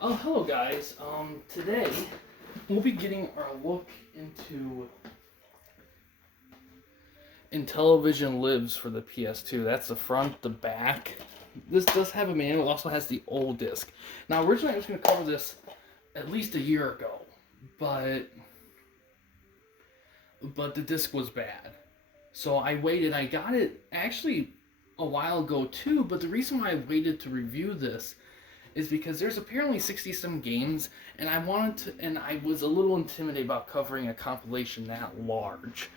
Oh, hello guys. Today we'll be getting our look into Intellivision Lives for the PS2. That's the front, the back. This does have a manual. It also has the old disc. Now, originally I was going to cover this at least a year ago, but the disc was bad. So I waited. I got it actually a while ago too, but the reason why I waited to review this is because there's apparently 60 some games, and I was a little intimidated about covering a compilation that large.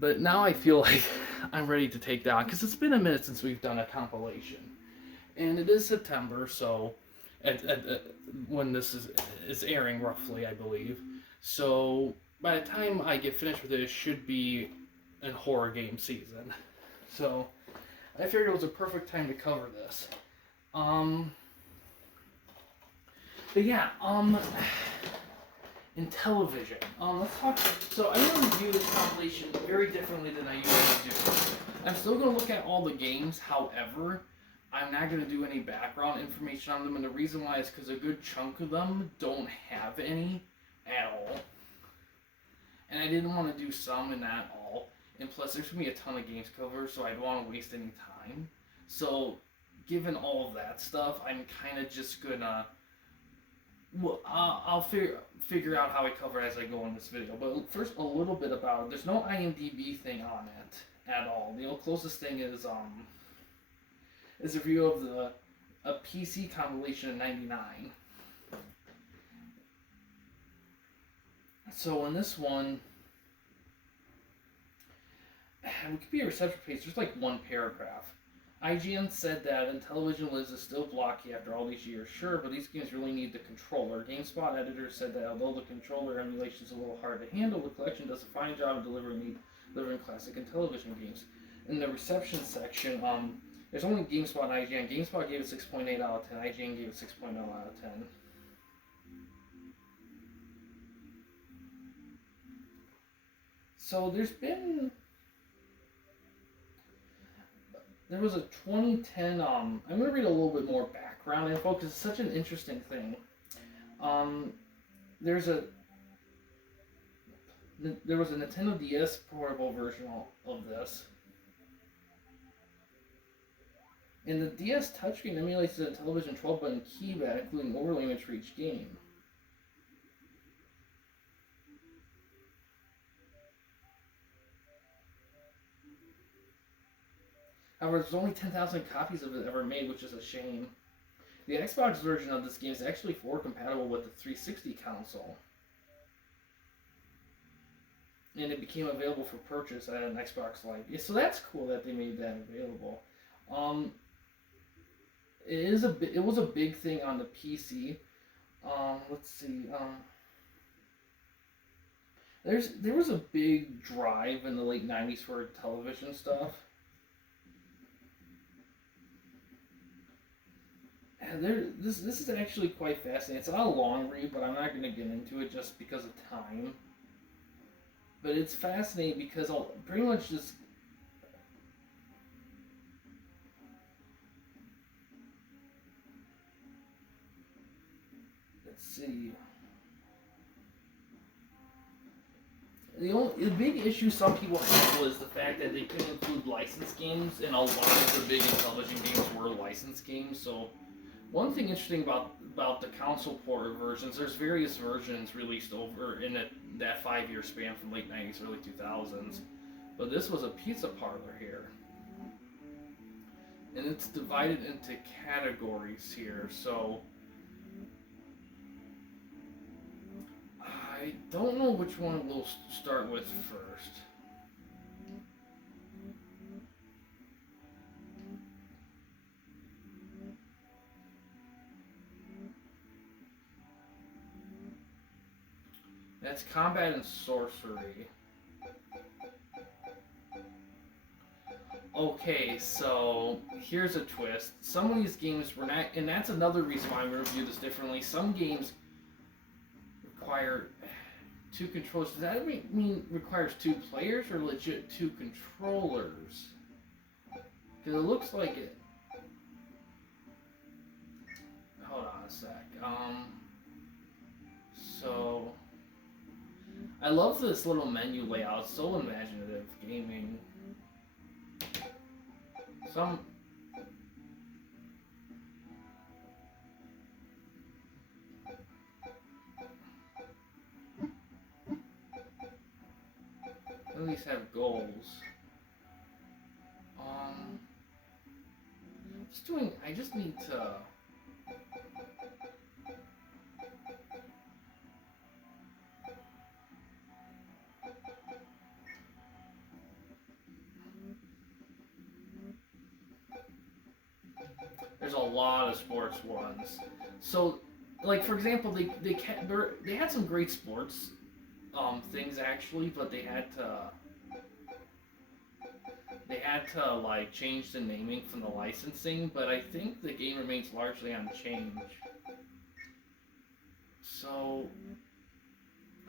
But now I feel like I'm ready to take that on, because it's been a minute since we've done a compilation. And it is September, so when this is airing, roughly, I believe. So by the time I get finished with it should be a horror game season. So I figured it was a perfect time to cover this. But yeah, Intellivision. Let's talk. So I'm going to review this compilation very differently than I usually do. I'm still going to look at all the games, however, I'm not going to do any background information on them, and the reason why is because a good chunk of them don't have any at all. And I didn't want to do some and not all. And plus, there's going to be a ton of games covered, so I don't want to waste any time. So, given all of that stuff, I'm kind of just going to... Well, I'll figure out how I cover it as I go in this video. But first, a little bit about it. There's no IMDb thing on it at all. The closest thing is a review of a PC compilation in '99. So in this one, Wikipedia reception page, there's like one paragraph. IGN said that Intellivision Lives is still blocky after all these years. Sure, but these games really need the controller. GameSpot editor said that although the controller emulation is a little hard to handle, the collection does a fine job of delivering classic Intellivision games. In the reception section, there's only GameSpot and IGN. GameSpot gave it 6.8 out of 10. IGN gave it 6.0 out of 10. So there was a 2010, I'm going to read a little bit more background info because it's such an interesting thing. There was a Nintendo DS portable version of this. And the DS touchscreen emulates the Intellivision 12-button keypad, including overlay image for each game. However, there's only 10,000 copies of it ever made, which is a shame. The Xbox version of this game is actually forward compatible with the 360 console. And it became available for purchase at an Xbox Live. So that's cool that they made that available. It was a big thing on the PC. Let's see. There was a big drive in the late 90s for television stuff. This is actually quite fascinating. It's not a long read, but I'm not going to get into it just because of time. But it's fascinating because I'll pretty much just... Let's see. The big issue some people have is the fact that they couldn't include licensed games, and a lot of the big Intellivision games were licensed games, so... One thing interesting about the console port versions, there's various versions released over in that 5-year span from late 90s, early 2000s. But this was a pizza parlor here. And it's divided into categories here, so... I don't know which one we'll start with first. That's combat and sorcery. Okay, so here's a twist. Some of these games were not, and that's another reason why I'm going to review this differently. Some games require 2 controllers. Does that mean requires 2 players or legit 2 controllers? Because it looks like it. Hold on a sec. So I love this little menu layout. It's so imaginative. Gaming. Some. At least have goals. Just doing. I just need to. There's a lot of sports ones. So, like for example, they had some great sports things actually, but they had to like change the naming from the licensing. But I think the game remains largely unchanged. So,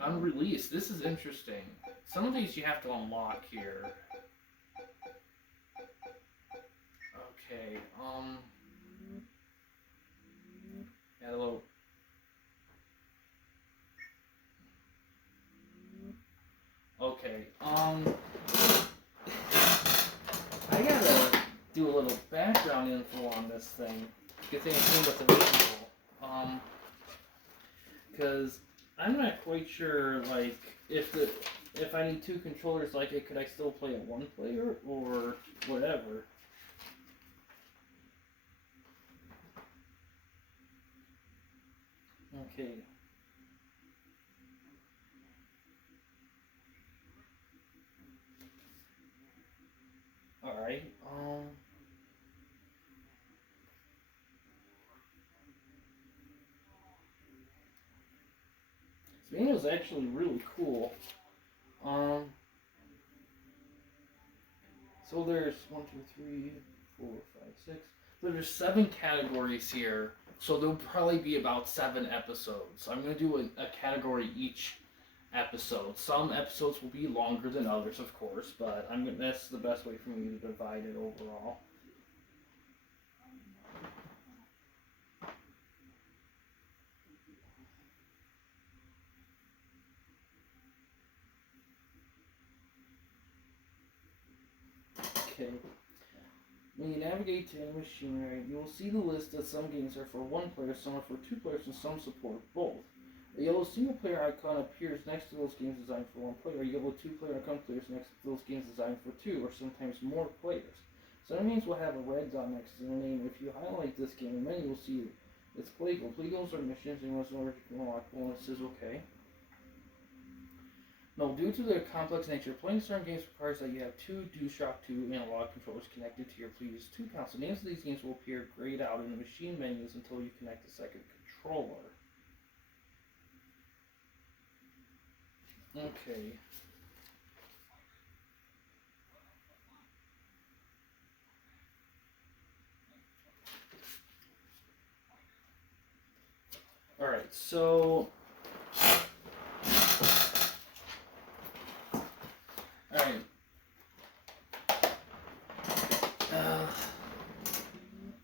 unreleased. This is interesting. Some of these you have to unlock here. Okay. Add a little. Okay. I gotta do a little background info on this thing. Good thing I came with the visual. Because I'm not quite sure, like, if I need two controllers like it, could I still play at one player or whatever? Okay. Alright, this game is actually really cool. So there's 1, 2, 3, 4, 5, 6. So there's 7 categories here. So there'll probably be about 7 episodes. I'm gonna do a category each episode. Some episodes will be longer than others, of course, but that's the best way for me to divide it overall. Okay. When you navigate to any machinery, you will see the list that some games are for one player, some are for 2 players, and some support both. A yellow single-player icon appears next to those games designed for 1 player. A yellow 2-player icon appears next to those games designed for 2, or sometimes more players. Some games will have a red dot next to the name. If you highlight this game in menu, you'll see it's play goal. Play goals are missions, and once in order to unlock bonuses, okay. No, due to their complex nature, playing certain games requires that you have 2 DualShock 2 analog controllers connected to your previous 2 consoles. Names of these games will appear grayed out in the machine menus until you connect a second controller. Okay. Alright, so... Alright.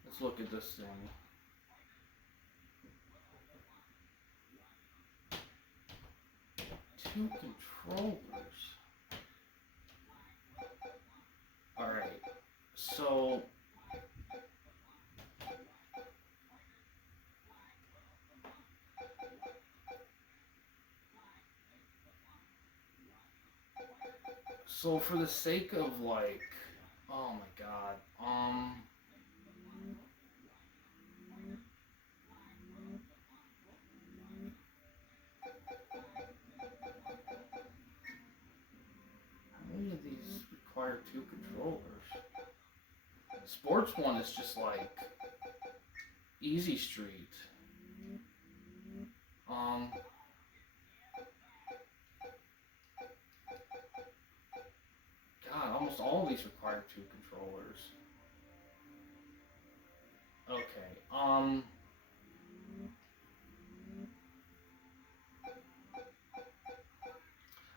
Let's look at this thing. Two controllers. Alright, so... So for the sake of like, oh my god, how many of these require 2 controllers? Sports one is just like Easy Street. God, almost all of these require 2 controllers. Okay,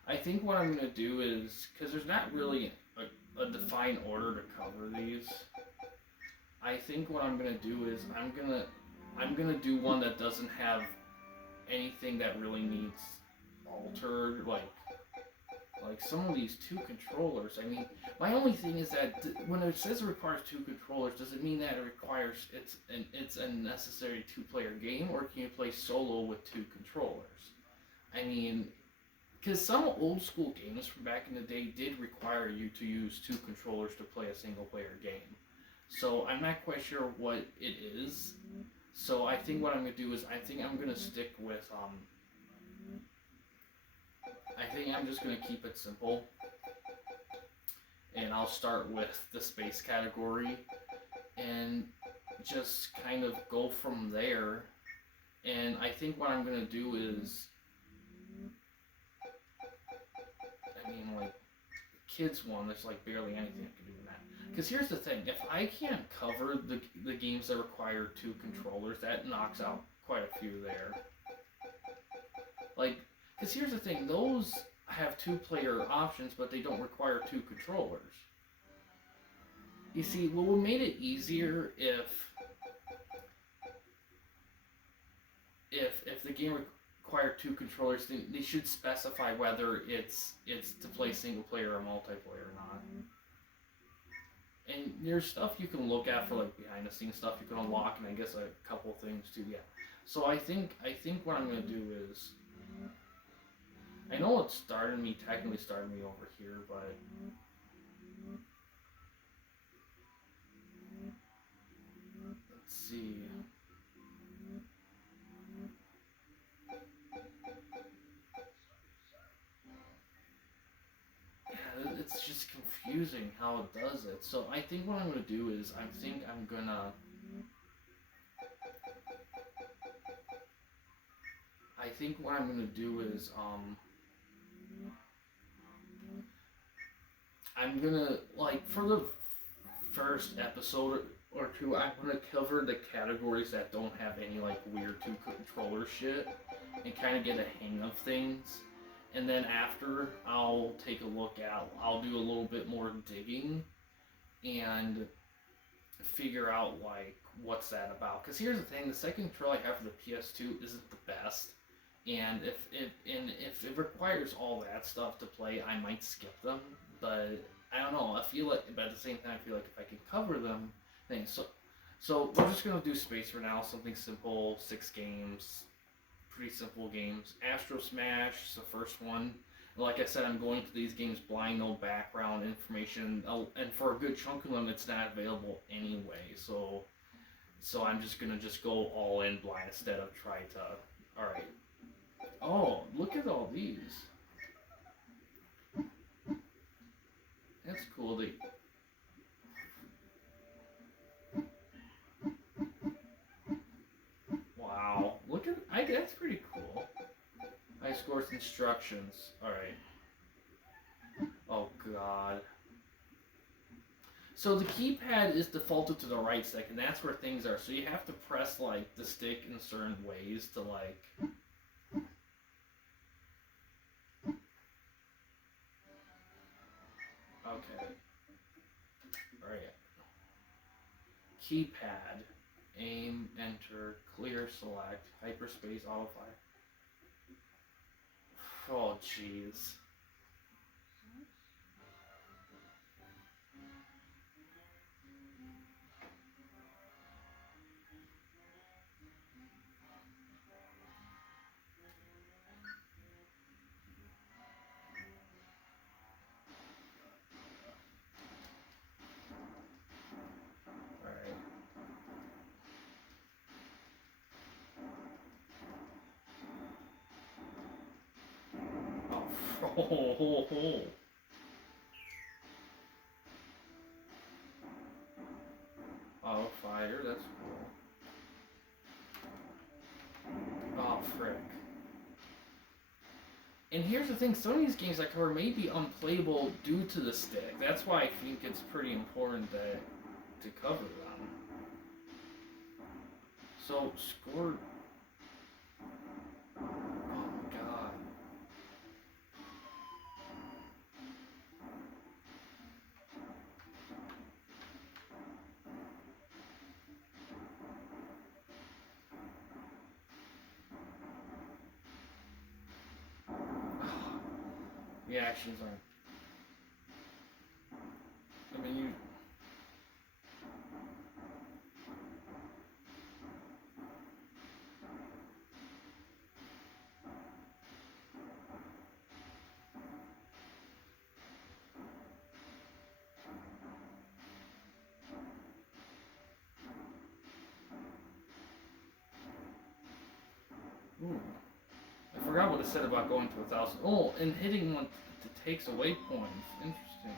I think what I'm going to do is, because there's not really a defined order to cover these, I think what I'm going to do is I'm going to I'm gonna do one that doesn't have anything that really needs altered, like some of these two controllers. I mean, my only thing is that when it says it requires two controllers, does it mean that it requires it's a necessary two-player game, or can you play solo with two controllers? I mean, because some old school games from back in the day did require you to use two controllers to play a single player game. So I'm not quite sure what it is. So I think what I'm gonna do is I think I'm gonna stick with I think I'm just gonna keep it simple, and I'll start with the space category and just kind of go from there. And I think what I'm gonna do is, I mean, like, kids one, there's like barely anything I can do in that. Because here's the thing, if I can't cover the games that require two controllers, that knocks out quite a few there. Like, because here's the thing, those have two-player options, but they don't require two controllers. You see, what would made it easier if the game required two controllers, then they should specify whether it's to play single player or multiplayer or not. And there's stuff you can look at for like behind the scenes stuff you can unlock, and I guess a couple things too. Yeah. So I think what I'm gonna do is, I know it technically started me over here, but let's see. Yeah, it's just confusing how it does it. So I think what I'm gonna do is I think what I'm gonna do is I'm gonna, like, for the first episode or two, I'm gonna cover the categories that don't have any like weird two controller shit and kind of get a hang of things. And then after, I'll do a little bit more digging and figure out like what's that about. Because here's the thing: the second controller I have for the PS2 isn't the best, and if it requires all that stuff to play, I might skip them. But I don't know. But at the same time, I feel like if I can cover them, things. So we're just gonna do space for now. Something simple, 6 games, pretty simple games. Astro Smash is the first one. Like I said, I'm going to these games blind, no background information, and for a good chunk of them, it's not available anyway. So I'm just gonna go all in blind instead of try to. All right. Oh, look at all these. That's cool. Wow. That's pretty cool. High scores instructions. Alright. Oh, God. So the keypad is defaulted to the right stick, and that's where things are. So you have to press, like, the stick in certain ways to, like... Okay. Alright. Keypad. Aim, enter, clear, select, hyperspace, autofire. Oh, jeez. Oh. Auto fire, that's cool. Oh, frick. And here's the thing, some of these games I cover may be unplayable due to the stick. That's why I think it's pretty important to cover them. So, score... reactions aren't. I mean, you. Ooh. I forgot what it said about going to 1,000. Oh, and hitting one takes away points. Interesting.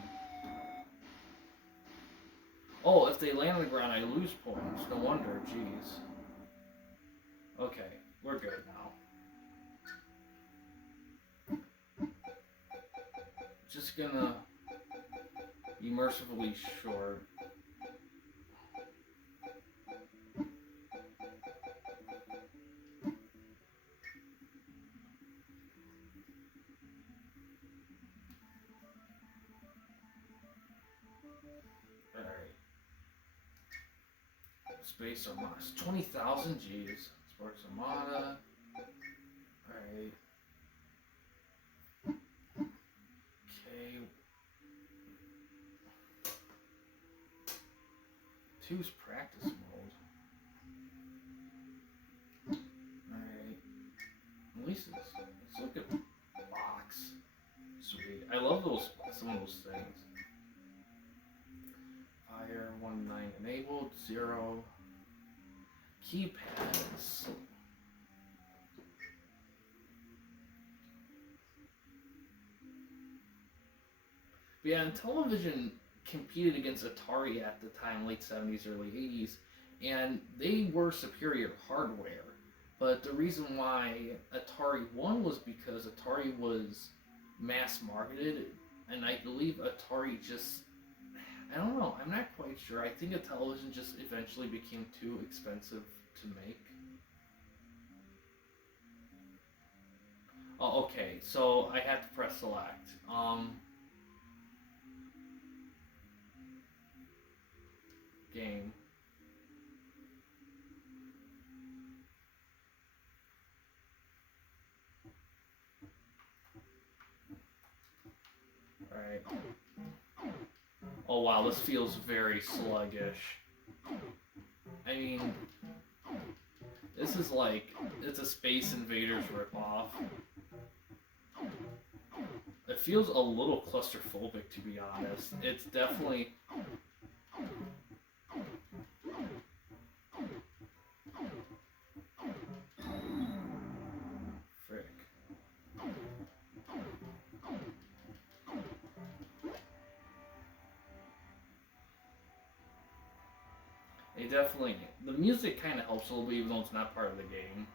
Oh, if they land on the ground, I lose points. No wonder. Jeez. Okay, we're good now. Just gonna be mercifully short. Space Armada. 20,000? Jeez. Sports Armada. Alright. Okay. 2's practice mode. Alright. At least let's look at box. Sweet. I love some of those things. Fire 1.9 enabled. 0. Keypads. But yeah, Intellivision competed against Atari at the time, late 70s, early 80s, and they were superior hardware. But the reason why Atari won was because Atari was mass marketed, and I believe Atari just, I don't know, I'm not quite sure. I think Intellivision just eventually became too expensive to make. Oh, okay, so I have to press select. Game. Alright. Oh wow, this feels very sluggish. I mean, this is like, it's a Space Invaders ripoff. It feels a little claustrophobic, to be honest. It's definitely... Frick. It definitely... The music kind of helps a little bit, even though it's not part of the game.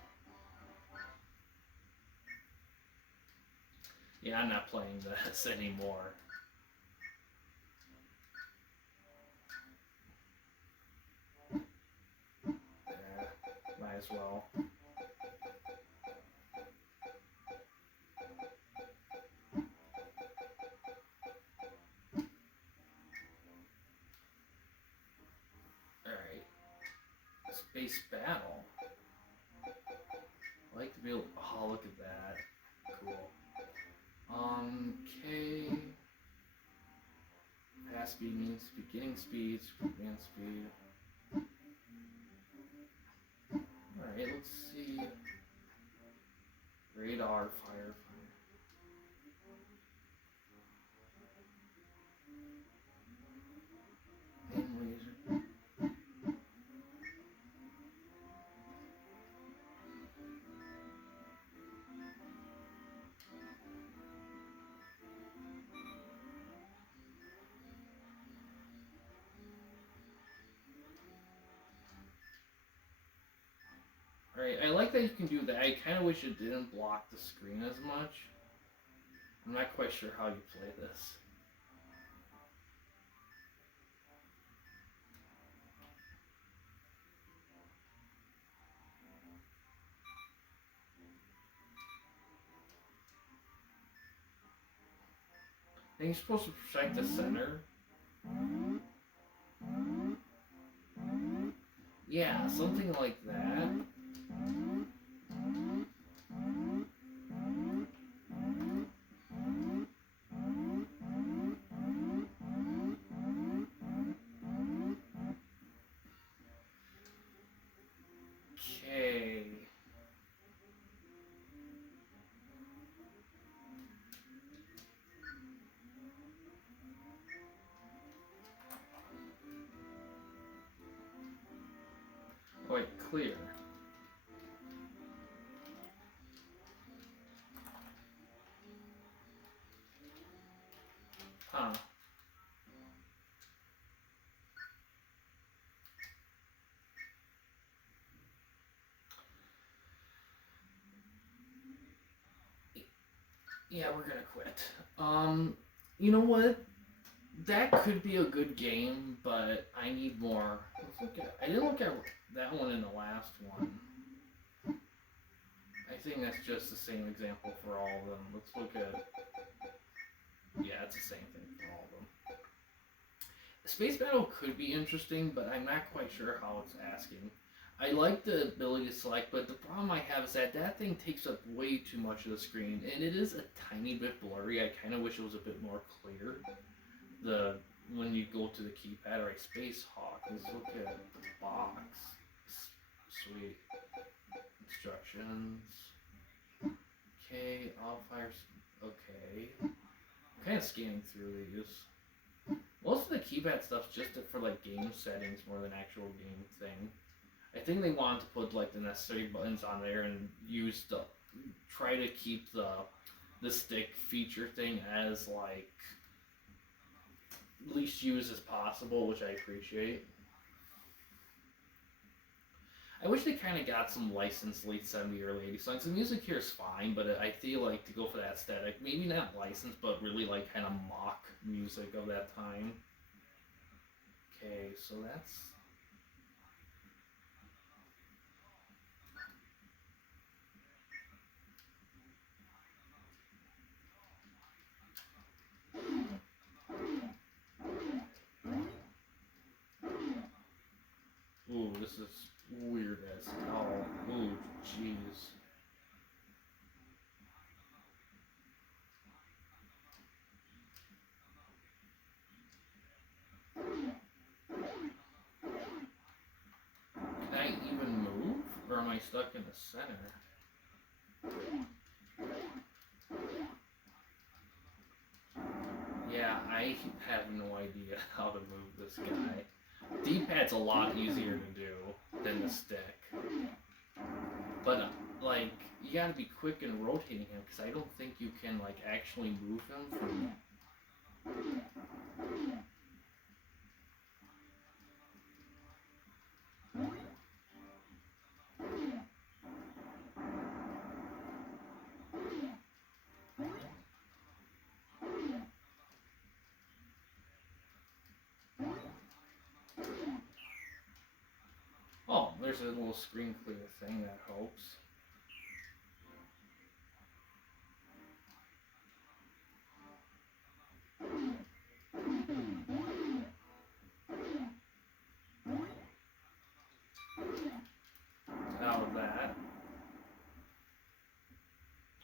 Yeah, I'm not playing this anymore. Yeah, might as well. Alright. Space Battle. I like to be able... Oh, look at that. Cool. Okay. Pass speed means beginning speed, command speed. Alright, let's see. Radar, fire. Aim laser. Alright, I like that you can do that. I kind of wish it didn't block the screen as much. I'm not quite sure how you play this. I think you're supposed to protect the center. Yeah, something like that. clear. Huh. Yeah, we're gonna quit. You know what? That could be a good game, but I need more. Let's look at. I didn't look at that one in the last one. I think that's just the same example for all of them. Let's look at. Yeah, it's the same thing for all of them. Space Battle could be interesting, but I'm not quite sure how it's asking. I like the ability to select, but the problem I have is that that thing takes up way too much of the screen, and it is a tiny bit blurry. I kind of wish it was a bit more clear. When you go to the keypad, or a Space Hawk, let's look at the box. Sweet. Instructions. Okay, all fires. Okay. I'm kind of scanning through these. Most of the keypad stuff's just for like game settings more than actual game thing. I think they wanted to put like the necessary buttons on there and try to keep the stick feature thing as like least used as possible, which I appreciate. I wish they kind of got some licensed late 70s, early 80s songs. The music here is fine, but I feel like to go for that aesthetic, maybe not licensed, but really like kind of mock music of that time. Okay, so that's... Ooh, this is weird as hell. Ooh, jeez. Can I even move? Or am I stuck in the center? Yeah, I have no idea how to move this guy. D-pad's a lot easier to do than the stick. But, like, you gotta be quick in rotating him, because I don't think you can, like, actually move him from... Oh, there's a little screen clear thing that helps. Out of that.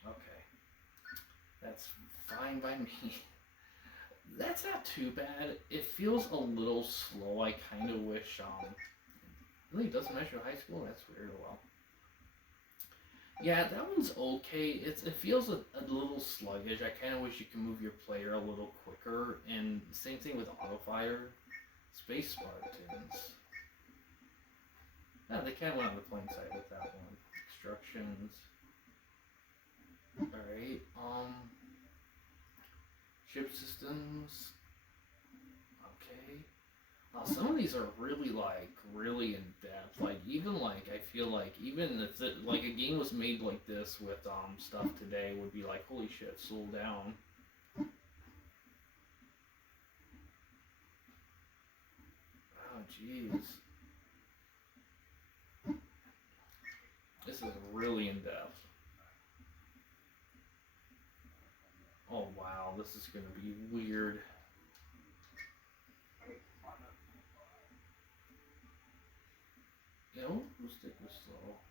Okay. That's fine by me. That's not too bad. It feels a little slow. I kind of wish, really doesn't measure high school? That's weird. Well. Yeah, that one's okay. It feels a little sluggish. I kind of wish you could move your player a little quicker. And same thing with autofire. Space Spartans. Yeah, they kind of went on the plain side with that one. Instructions. Alright, ship systems. Okay. Some of these are really in depth. Like, even like, I feel like, even if like a game was made like this with stuff today, would be like, holy shit, slow down. Oh, jeez. This is really in depth. Oh wow, this is gonna be weird. You know, we'll stick with slow.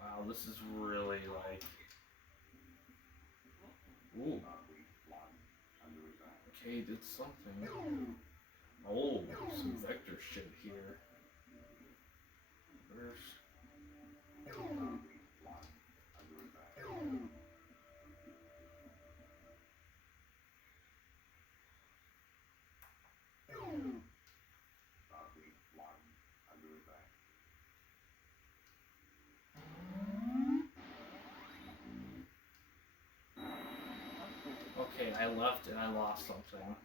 Wow, this is really like... Ooh. Okay, did something. Oh, some vector shit here. Where's... Okay, I left and I lost something.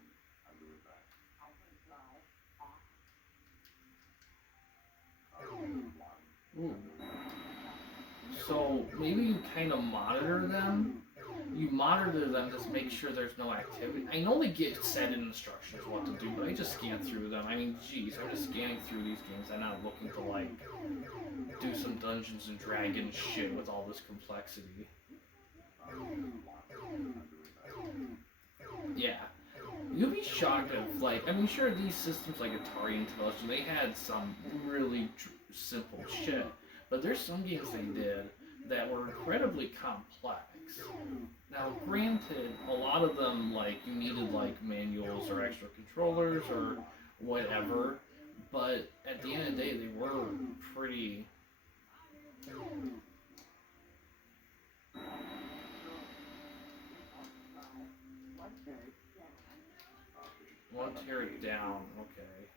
Ooh. So maybe you kind of monitor them. You monitor them to make sure there's no activity. I know they get set in instructions what to do, but I just scan through them. I mean, geez, I'm just scanning through these games. I'm not looking to like do some Dungeons and Dragons shit with all this complexity. Yeah. You'll be shocked if, like, I mean, sure, these systems like Atari and Intellivision, they had some really simple shit, but there's some games they did that were incredibly complex. Now, granted, a lot of them, like, you needed, like, manuals or extra controllers or whatever, but at the end of the day, they were pretty... One tear it down, okay.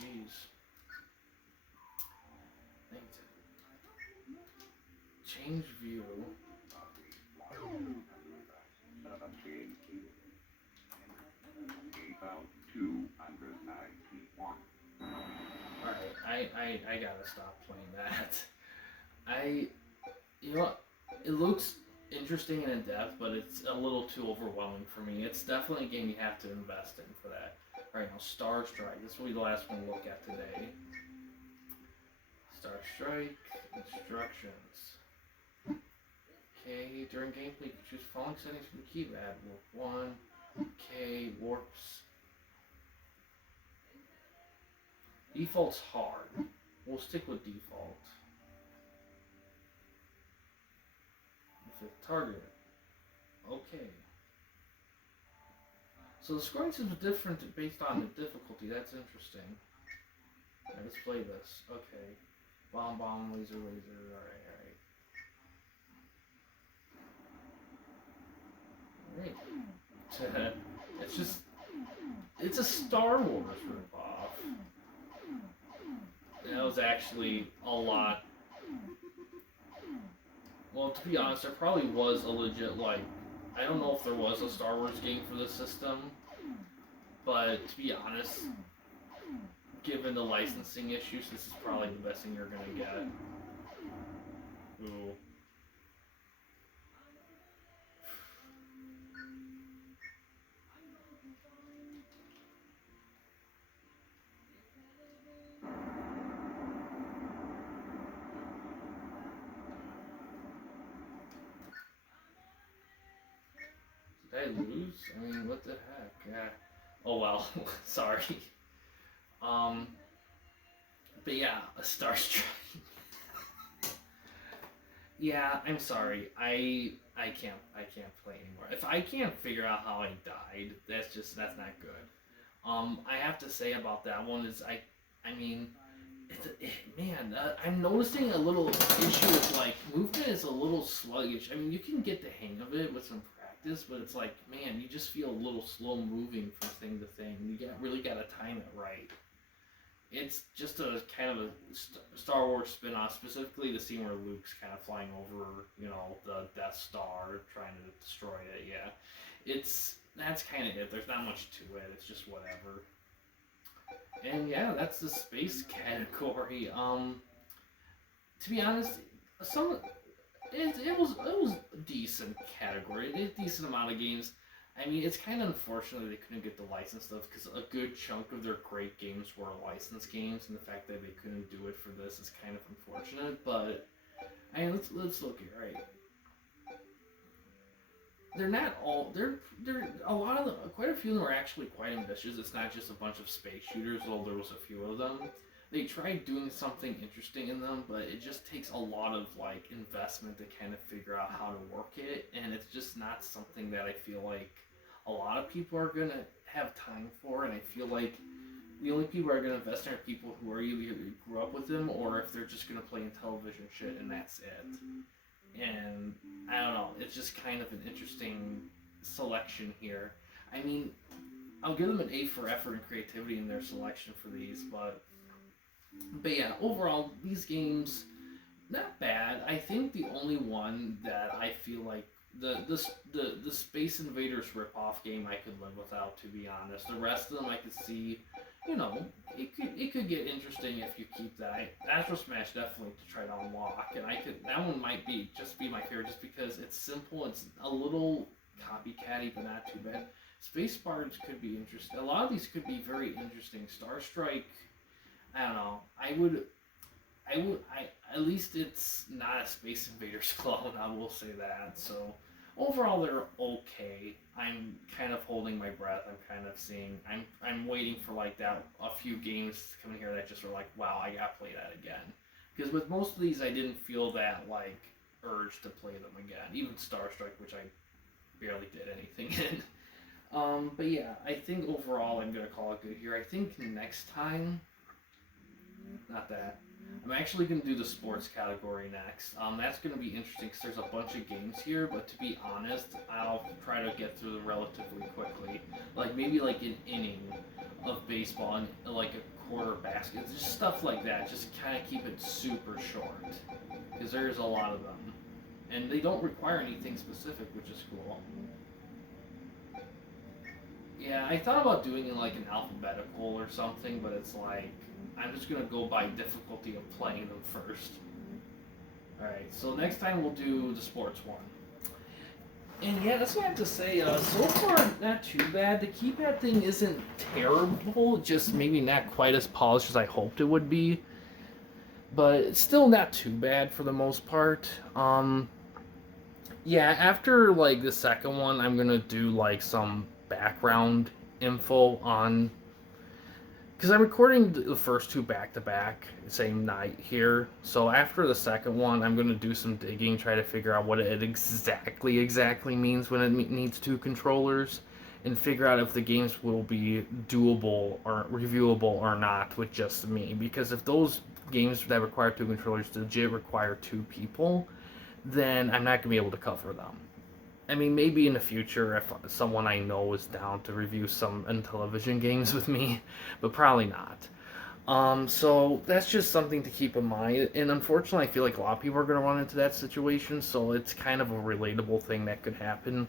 Jeez. Change view. Alright, I gotta stop playing that. You know what? It looks interesting and in depth, but it's a little too overwhelming for me. It's definitely a game you have to invest in for that. Alright, now Star Strike. This will be the last one we'll look at today. Star Strike, instructions. Okay, during gameplay, you can choose following settings from the keypad. Warp 1, okay, warps. Default's hard. We'll stick with default. Fifth target. Okay. So the scoring system is different based on the difficulty. That's interesting. Alright, let's play this. Okay. Bomb, bomb, laser, laser. Alright, alright. Alright. It's just... It's a Star Wars ripoff. That was actually a lot... Well, to be honest, there probably was a legit, like... I don't know if there was a Star Wars game for the system, but to be honest, given the licensing issues, this is probably the best thing you're gonna get. Ooh. Did I lose? I mean, what the heck? Yeah. Oh well, sorry. But yeah, a Star Strike. Yeah, I'm sorry. I can't play anymore. If I can't figure out how I died, that's not good. I have to say about that one is I mean, I'm noticing a little issue with like movement is a little sluggish. I mean, you can get the hang of it with some practice, but it's like, man, you just feel a little slow moving from thing to thing. You really gotta time it right. It's just a kind of a Star Wars spin-off, specifically the scene where Luke's kind of flying over, the Death Star, trying to destroy it. Yeah, that's kind of it. There's not much to it. It's just whatever. And yeah, that's the space category. To be honest, it was a decent category. A decent amount of games. I mean, it's kind of unfortunate they couldn't get the license stuff because a good chunk of their great games were licensed games, and the fact that they couldn't do it for this is kind of unfortunate. But I mean, let's look here. Right, they're not all. They're a lot of them. Quite a few of them are actually quite ambitious. It's not just a bunch of space shooters, although there was a few of them. They tried doing something interesting in them, but it just takes a lot of like investment to kind of figure out how to work it, and it's just not something that I feel like a lot of people are gonna have time for. And I feel like the only people who are gonna invest in are people who are either grew up with them or if they're just gonna play Intellivision shit and that's it. And I don't know, it's just kind of an interesting selection here. I mean, I'll give them an A for effort and creativity in their selection for these, but yeah, overall, these games, not bad. I think the only one that I feel like the Space Invaders ripoff game I could live without, to be honest. The rest of them I could see, it could get interesting if you keep that. Astro Smash definitely to try to unlock, and that one might be my favorite just because it's simple. It's a little copycatty, but not too bad. Space Bards could be interesting. A lot of these could be very interesting. Star Strike, I don't know. At least it's not a Space Invaders clone, I will say that. So, overall, they're okay. I'm kind of holding my breath. I'm waiting for like that, a few games to come in here that just are like, wow, I gotta play that again. Because with most of these, I didn't feel that like urge to play them again. Even Star Strike, which I barely did anything in. But yeah, I think overall I'm gonna call it good here. I think next time, not that. I'm actually going to do the sports category next. That's going to be interesting because there's a bunch of games here, but to be honest, I'll try to get through them relatively quickly. Like maybe like an inning of baseball and like a quarter basket, just stuff like that. Just kind of keep it super short because there's a lot of them. And they don't require anything specific, which is cool. Yeah, I thought about doing it like an alphabetical or something, but it's like, I'm just going to go by difficulty of playing them first. Alright, so next time we'll do the sports one. And yeah, that's what I have to say. So far, not too bad. The keypad thing isn't terrible, just maybe not quite as polished as I hoped it would be. But it's still not too bad for the most part. Yeah, after like the second one, I'm going to do like some background info on, because I'm recording the first two back to back same night here. So after the second one, I'm going to do some digging, try to figure out what it exactly means when it needs two controllers, and figure out if the games will be doable or reviewable or not with just me. Because if those games that require two controllers legit require two people, then I'm not going to be able to cover them. I mean, maybe in the future if someone I know is down to review some Intellivision games with me, but probably not. So that's just something to keep in mind. And unfortunately, I feel like a lot of people are going to run into that situation, so it's kind of a relatable thing that could happen.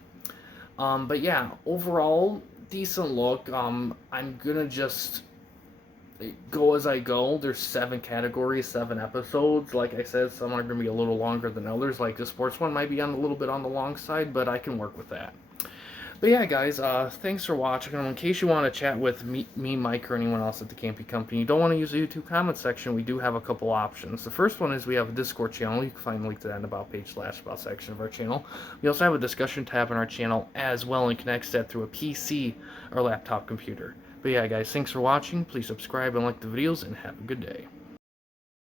But yeah, overall, decent look. I'm going to just go as I go. There's 7 categories, 7 episodes. Like I said, some are going to be a little longer than others. Like the sports one might be on a little bit on the long side, but I can work with that. But yeah, guys, thanks for watching. In case you want to chat with me, Mike, or anyone else at the Campy Company, you don't want to use the YouTube comment section, we do have a couple options. The first one is we have a Discord channel. You can find a link to that in the About page / About section of our channel. We also have a discussion tab on our channel as well, and connects that through a PC or laptop computer. But yeah, guys, thanks for watching. Please subscribe and like the videos, and have a good day.